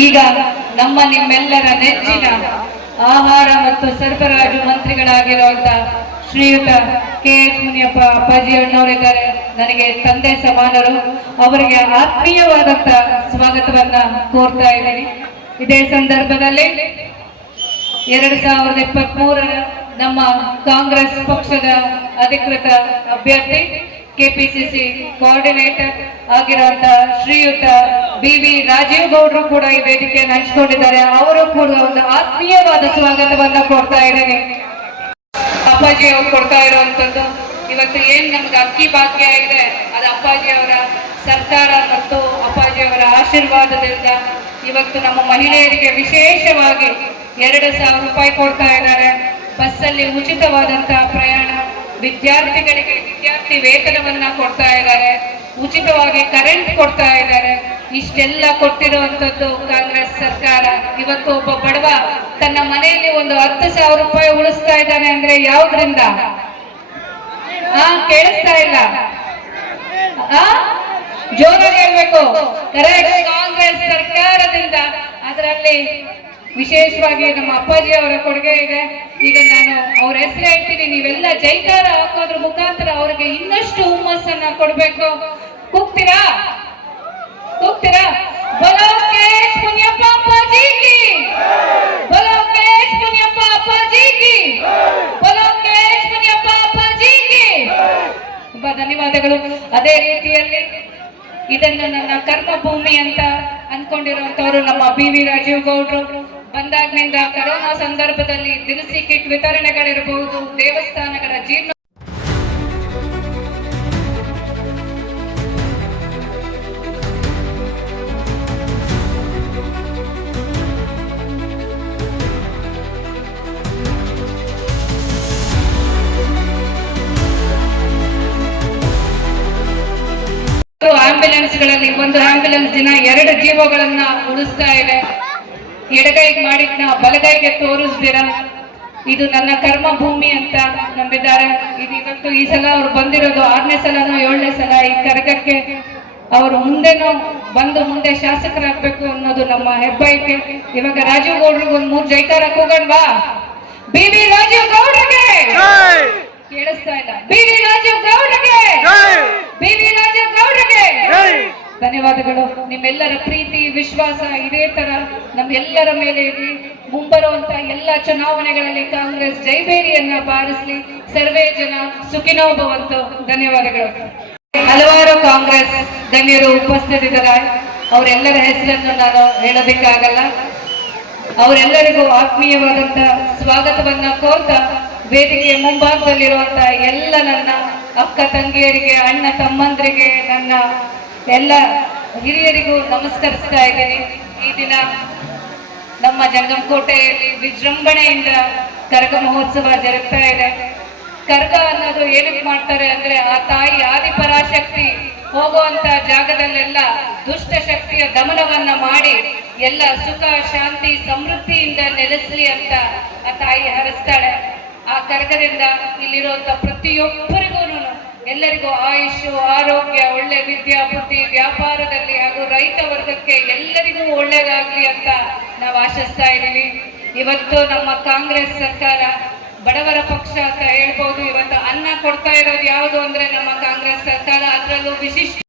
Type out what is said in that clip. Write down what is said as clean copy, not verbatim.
ಈಗ ನಮ್ಮ ನಿಮ್ಮೆಲ್ಲರ ನೆಚ್ಚಿನ ಆಹಾರ ಮತ್ತು ಸರಬರಾಜು ಮಂತ್ರಿಗಳಾಗಿರುವಂತಹ ಶ್ರೀಯುತ ಕೆ.ಎಸ್. ಮುನಿಯಪ್ಪ ಅಪ್ಪಾಜಿ ಅಣ್ಣವರಿದ್ದಾರೆ. ನನಗೆ ತಂದೆ ಸಮಾನರು. ಅವರಿಗೆ ಆತ್ಮೀಯವಾದಂತಹ ಸ್ವಾಗತವನ್ನ ಕೋರ್ತಾ ಇದ್ದೀನಿ. ಇದೇ ಸಂದರ್ಭದಲ್ಲಿ 2023ರ ನಮ್ಮ ಕಾಂಗ್ರೆಸ್ ಪಕ್ಷದ ಅಧಿಕೃತ ಅಭ್ಯರ್ಥಿ ಕೆಪಿಸಿಸಿ ಕೋಆರ್ಡಿನೇಟರ್ ಆಗಿರುವಂತಹ ಶ್ರೀಯುತ ಬಿ.ವಿ. ರಾಜೀವ್ ಗೌಡ್ರು ಕೂಡ ಈ ವೇದಿಕೆಯನ್ನು ಹಂಚಿಕೊಂಡಿದ್ದಾರೆ. ಅವರು ಕೂಡ ಒಂದು ಆತ್ಮೀಯವಾದ ಸ್ವಾಗತವನ್ನ ಕೊಡ್ತಾ ಇದ್ದೇನೆ. ಅಪ್ಪಾಜಿ ಅವರು ಕೊಡ್ತಾ ಇರುವಂತದ್ದು ಇವತ್ತು ಏನ್ ನಮ್ಗೆ ಅಕ್ಕಿ ಭಾಗ್ಯ ಇದೆ, ಅದು ಅಪ್ಪಾಜಿ ಅವರ ಸರ್ಕಾರ ಮತ್ತು ಅಪ್ಪಾಜಿ ಅವರ ಆಶೀರ್ವಾದದಿಂದ ಇವತ್ತು ನಮ್ಮ ಮಹಿಳೆಯರಿಗೆ ವಿಶೇಷವಾಗಿ 2,000 ರೂಪಾಯಿ ಕೊಡ್ತಾ ಇದ್ದಾರೆ. ಬಸ್ಸಲ್ಲಿ ಉಚಿತವಾದಂತಹ ಪ್ರಯಾಣ, ವಿದ್ಯಾರ್ಥಿಗಳಿಗೆ ವಿದ್ಯಾರ್ಥಿ ವೇತನವನ್ನ ಕೊಡ್ತಾ ಇದ್ದಾರೆ, ಉಚಿತವಾಗಿ ಕರೆಂಟ್ ಕೊಡ್ತಾ ಇದ್ದಾರೆ. ಇಷ್ಟೆಲ್ಲ ಕೊಟ್ಟಿರುವಂತದ್ದು ಕಾಂಗ್ರೆಸ್ ಸರ್ಕಾರ. ಇವತ್ತು ಒಬ್ಬ ಬಡವ ತನ್ನ ಮನೆಯಲ್ಲಿ ಒಂದು 10,000 ರೂಪಾಯಿ ಉಳಿಸ್ತಾ ಇದ್ದಾನೆ ಅಂದ್ರೆ ಯಾವ್ದ್ರಿಂದ? ಕೇಳಿಸ್ತಾ ಇಲ್ಲ, ಜೋರಾಗಿ ಹೇಳ್ಬೇಕು. ಕರೆಕ್ಟ್, ಕಾಂಗ್ರೆಸ್ ಸರ್ಕಾರದಿಂದ. ಅದರಲ್ಲಿ ವಿಶೇಷವಾಗಿ ನಮ್ಮ ಅಪ್ಪಾಜಿ ಅವರ ಕೊಡುಗೆ ಇದೆ. ಈಗ ನಾನು ಅವ್ರ ಹೆಸರು ಹೇಳ್ತೀನಿ, ನೀವೆಲ್ಲ ಜೈಕಾರ ಹಾಕೋದ್ರ ಮುಖಾಂತರ ಅವ್ರಿಗೆ ಇನ್ನಷ್ಟು ಹುಮ್ಮಸ್ಸನ್ನ ಕೊಡ್ಬೇಕು. ಕೂಗ್ತೀರಾ? ಬೋಲೋ ಕೆ.ಎಸ್. ಮುನಿಯಪ್ಪ ಅಪ್ಪಾಜಿಗೆ, ಬೋಲೋ ಕೆ.ಎಸ್. ಮುನಿಯಪ್ಪ ಅಪ್ಪಾಜಿಗೆ, ಬೋಲೋ ಕೆ.ಎಸ್. ಮುನಿಯಪ್ಪ ಅಪ್ಪಾಜಿಗೆ. ತುಂಬಾ ಧನ್ಯವಾದಗಳು. ಅದೇ ರೀತಿಯಲ್ಲಿ ಇದನ್ನು ನನ್ನ ಕರ್ಮಭೂಮಿ ಅಂತ ಅನ್ಕೊಂಡಿರುವಂತವರು ನಮ್ಮ ಬಿ.ವಿ. ರಾಜೀವ್ ಗೌಡ್ರು. ಬಂದಾಗ್ನಿಂದ ಕರೋನಾ ಸಂದರ್ಭದಲ್ಲಿ ದಿನಸಿ ಕಿಟ್ ವಿತರಣೆಗಳಿರಬಹುದು, ದೇವಸ್ಥಾನಗಳ ಜೀರ್ಣ ಆಂಬ್ಯುಲೆನ್ಸ್ಗಳಲ್ಲಿ ಒಂದು ಆಂಬ್ಯುಲೆನ್ಸ್ ದಿನ 2 ಜೀವಗಳನ್ನ ಉಳಿಸ್ತಾ ಇದೆ. ಎಡಗೈಗೆ ಮಾಡಿದ್ನ ಬಲಗೈಗೆ ತೋರಿಸ್ದಿರ. ಇದು ನನ್ನ ಕರ್ಮಭೂಮಿ ಅಂತ ನಂಬಿದ್ದಾರೆ. ಇದು ಇವತ್ತು ಈ ಸಲ ಅವ್ರು ಬಂದಿರೋದು 6ನೇ ಸಲನೋ 7ನೇ ಸಲ ಈ ಕರಗಕ್ಕೆ. ಅವರು ಮುಂದೆನೂ ಬಂದು ಮುಂದೆ ಶಾಸಕರಾಗಬೇಕು ಅನ್ನೋದು ನಮ್ಮ ಹೆಬ್ಬಯಕೆ. ಇವಾಗ ರಾಜೀವ್ ಗೌಡ್ರಿಗೆ ಒಂದು 3 ಜೈಕಾರ ಕೂಗಣ್ವಾ? ಬಿ.ವಿ. ರಾಜೀವ್ ಗೌಡ್ರಿಗೆ ಕೇಳಿಸ್ತಾ ಇಲ್ಲ. ಬಿ.ವಿ. ರಾಜೀವ್ ಗೌಡ್ರಿಗೆ, ಬಿ.ವಿ. ರಾಜೀವ್ ಗೌಡ್ರಿಗೆ ಧನ್ಯವಾದಗಳು. ನಿಮ್ಮೆಲ್ಲರ ಪ್ರೀತಿ ವಿಶ್ವಾಸ ಇದೇ ತರ ನಮ್ಮೆಲ್ಲರ ಮೇಲೆ ಇರಲಿ. ಮುಂಬರುವಂತ ಎಲ್ಲ ಚುನಾವಣೆಗಳಲ್ಲಿ ಕಾಂಗ್ರೆಸ್ ಜೈಬೇರಿಯನ್ನ ಬಾರಿಸಲಿ. ಸರ್ವೇ ಜನ ಸುಖಿನೋ ಭವಂತು. ಧನ್ಯವಾದಗಳು. ಹಲವಾರು ಕಾಂಗ್ರೆಸ್ ಗಣ್ಯರು ಉಪಸ್ಥಿತರಿದ್ದಾರೆ. ಅವರೆಲ್ಲರ ಹೆಸರನ್ನು ನಾನು ಹೇಳೋದಕ್ಕಾಗಲ್ಲ. ಅವರೆಲ್ಲರಿಗೂ ಆತ್ಮೀಯವಾದಂತ ಸ್ವಾಗತವನ್ನ ಕೋರ್ತಾ ವೇದಿಕೆಯ ಮುಂಭಾಗದಲ್ಲಿರುವಂತಹ ಎಲ್ಲ ನನ್ನ ಅಕ್ಕ ತಂಗಿಯರಿಗೆ, ಅಣ್ಣ ತಮ್ಮಂದ್ರಿಗೆ, ನನ್ನ ಎಲ್ಲ ಹಿರಿಯರಿಗೂ ನಮಸ್ಕರಿಸ್ತಾ ಇದ್ದೀನಿ. ಈ ದಿನ ನಮ್ಮ ಜಂಗಮಕೋಟೆಯಲ್ಲಿ ವಿಜೃಂಭಣೆಯಿಂದ ಕರಗ ಮಹೋತ್ಸವ ಜರುಗ್ತಾ ಇದೆ. ಕರಗ ಅನ್ನೋದು ಏನಕ್ಕೆ ಮಾಡ್ತಾರೆ ಅಂದ್ರೆ, ಆ ತಾಯಿ ಆದಿಪರಾಶಕ್ತಿ ಹೋಗುವಂತ ಜಾಗದಲ್ಲೆಲ್ಲ ದುಷ್ಟ ಶಕ್ತಿಯ ದಮನವನ್ನ ಮಾಡಿ ಎಲ್ಲ ಸುಖ ಶಾಂತಿ ಸಮೃದ್ಧಿಯಿಂದ ನೆಲೆಸಲಿ ಅಂತ ಆ ತಾಯಿ ಹರಿಸ್ತಾಳೆ. ಆ ಕರಗದಿಂದ ಇಲ್ಲಿರುವಂತ ಪ್ರತಿಯೊಬ್ಬರಿಗೂ ಎಲ್ಲರಿಗೂ ಆಯುಷು, ಆರೋಗ್ಯ, ಒಳ್ಳೆ ವಿದ್ಯಾ ಬುದ್ಧಿ, ವ್ಯಾಪಾರದಲ್ಲಿ ಹಾಗೂ ರೈತ ವರ್ಗಕ್ಕೆ ಎಲ್ಲರಿಗೂ ಒಳ್ಳೇದಾಗ್ಲಿ ಅಂತ ನಾವು ಆಶಿಸ್ತಾ ಇದ್ದೀವಿ. ಇವತ್ತು ನಮ್ಮ ಕಾಂಗ್ರೆಸ್ ಸರ್ಕಾರ ಬಡವರ ಪಕ್ಷ ಅಂತ ಹೇಳ್ಬೋದು. ಇವತ್ತು ಅನ್ನ ಕೊಡ್ತಾ ಇರೋದು ಯಾವುದು ಅಂದ್ರೆ ನಮ್ಮ ಕಾಂಗ್ರೆಸ್ ಸರ್ಕಾರ. ಅದರಲ್ಲೂ ವಿಶಿಷ್ಟ